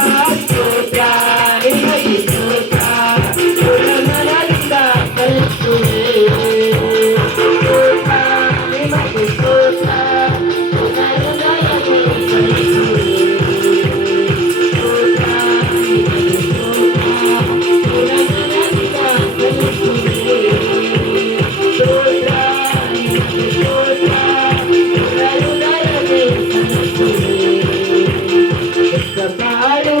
ಸ್ತೋತ್ರ ನಿಮಗೆ ಸ್ತೋತ್ರ ಗುಣಮನದಿಂದ ಕಲಿಸುವೆ ಸ್ತೋತ್ರ ನಿಮಗೆ ಸ್ತೋತ್ರ ಗುಣಹೃದಯಕ್ಕೆ ಕಲಿಸುವೆ ಸ್ತೋತ್ರ ನಿಮಗೆ ಸ್ತೋತ್ರ ಗುಣಮನದಿಂದ ಕಲಿಸುವೆ ಸ್ತೋತ್ರ ನಿಮಗೆ ಸ್ತೋತ್ರ ಗುಣಹೃದಯಕ್ಕೆ ಕಲಿಸುವೆ ಬಾಳು